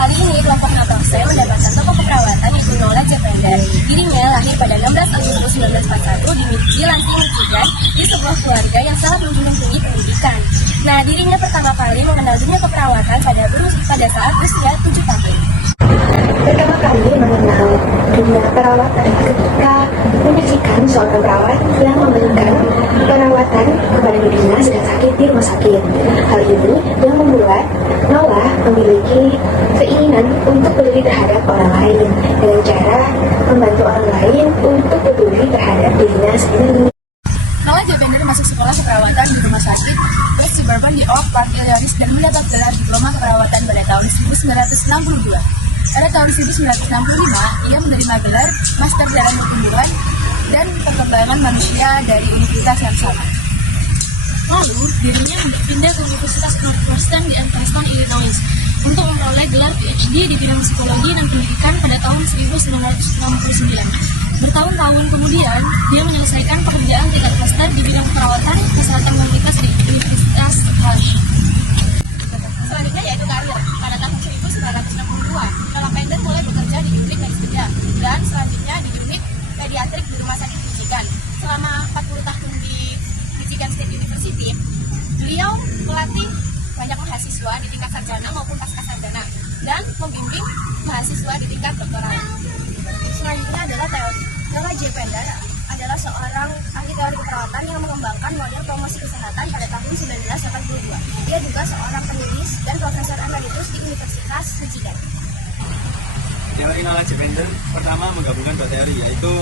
Kali ini kelompok Naproxen mendapatkan tokoh keperawatan yaitu Nola Jepender. Dirinya lahir pada 16 Agustus 1941 di Lansing, Michigan, di sebuah keluarga yang sangat menjunjung tinggi pendidikan. Nah, dirinya pertama kali mengenal dunia keperawatan pada saat usia 7 tahun. Pertama kali mengenal dunia perawatan ketika menyaksikan seorang perawat yang memberikan perawatan kepada dirinya sedang sakit di rumah sakit. Hal ini yang membuat Nola memiliki keinginan untuk peduli terhadap orang lain dengan cara membantu orang lain untuk peduli terhadap dirinya sendiri. Nola Jepender masuk sekolah keperawatan di rumah sakit West Suburban di Oak Park, Illinois dan mendapat gelar diploma keperawatan pada tahun 1962. Pada tahun 1965, ia menerima gelar Master dalam Pertumbuhan dan Perkembangan Manusia dari Universitas yang sama. Lalu, dirinya pindah ke Universitas Northwestern di Anniston, Illinois untuk memperoleh gelar PhD di bidang psikologi dan pendidikan pada tahun 1969. Bertahun-tahun kemudian, dia menyelesaikan pekerjaan tingkat master di bidang perawatan kesehatan komunitas di Universitas Washington. Selanjutnya yaitu karir. Pada tahun 1962, Nola Jepender mulai bekerja di unit medis bedah dan selanjutnya di unit pediatrik di Rumah Sakit Michigan. Selama 40 tahun di Michigan State University, beliau melatih banyak mahasiswa di tingkat sarjana maupun pasca sarjana dan membimbing mahasiswa di tingkat doktoral. Selanjutnya adalah teori. Nola Jepender adalah seorang ahli teori keperawatan yang mengembangkan model promosi kesehatan pada tahun 1982. Dia juga seorang penulis dan profesor emeritus di Universitas Michigan. Teori Nola Jepender pertama menggabungkan dua teori, yaitu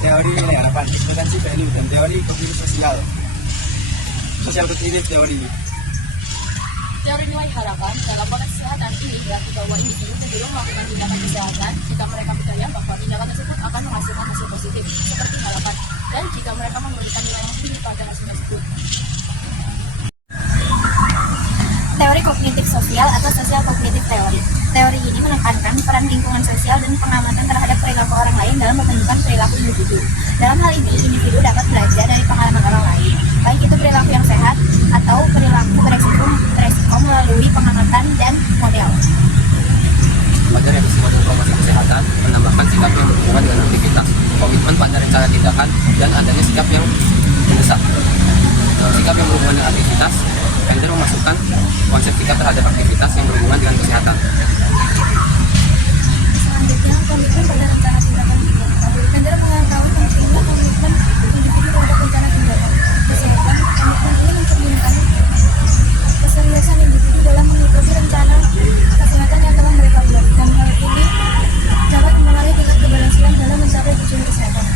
teori nilai harapan, ekspektasi value, dan teori kognitif sosial kognitif teori. Teori nilai harapan dalam konteks kesehatan ini berarti bahwa individu cenderung melakukan tindakan kesehatan jika mereka percaya bahwa tindakan tersebut akan menghasilkan hasil positif seperti harapan dan jika mereka memberikan nilai yang tinggi pada hasil tersebut. Teori kognitif sosial atau sosial kognitif teori. Teori ini menekankan peran lingkungan sosial dan pengamatan terhadap perilaku orang lain dalam membentukkan perilaku individu. Dalam hal ini, individu dapat belajar dari pengalaman orang lain, baik itu perilaku yang sehat atau perilaku beresiko melalui pengamatan dan model. Pada revisi model promosi kesehatan, menambahkan sikap yang berhubungan dengan aktivitas, komitmen pada rencana tindakan, dan adanya sikap yang mendesak. Sikap yang berhubungan dengan aktivitas, Jepender memasukkan konsep sikap terhadap aktivitas yang berhubungan dengan kesehatan. Selanjutnya, komitmen pada rencana tindakan. Jepender mengetahui pentingnya komitmen individu terhadap rencana tindakan kesehatan. Komitmen ini mencerminkan keseriusan individu dalam mengikuti rencana kesehatan yang telah mereka buat, dan hal ini dapat mempengaruhi tingkat keberhasilan dalam mencapai tujuan kesehatan.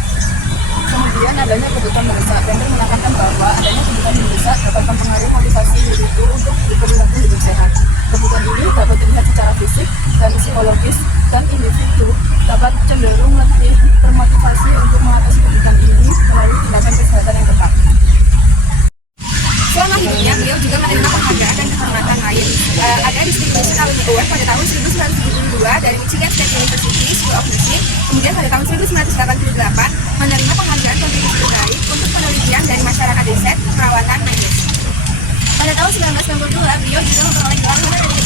Kemudian adanya kebutuhan mendesak. Jepender menekankan bahwa adanya kebutuhan mendesak dapat mempengaruhi motivasi individu untuk berperilaku hidup sehat. Kebutuhan ini dapat dilihat secara fisik dan psikologis, dan individu dapat cenderung lebih termotivasi untuk mengatasi kebutuhan ini melalui tindakan kesehatan yang tepat. Selama hidupnya, beliau juga menerima penghargaan dan kehormatan lain. Ada Distinguished Alumni Award pada tahun 1972 dari Michigan State University School of Nursing. Kemudian pada tahun 1988 menerima penghargaan kontribusi terbaik untuk penelitian dari masyarakat riset perawatan medis. Pada tahun 1962, beliau juga memperoleh gelar honorary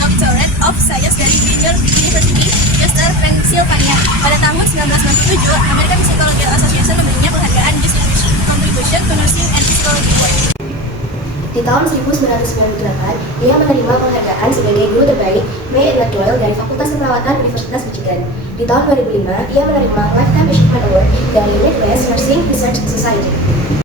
Doctorate of Science dari Princeton University, Chester, Pennsylvania. Pada tahun 1997, American Psychological Association memberinya penghargaan Distinguished Contribution to Nursing and Psychology Award. Di tahun 1998, ia menerima penghargaan sebagai guru terbaik May Edward Doyle dari Fakultas Keperawatan Universitas Michigan. Di tahun 2005, ia menerima Lifetime Achievement Award dari Midwest Nursing Research Society.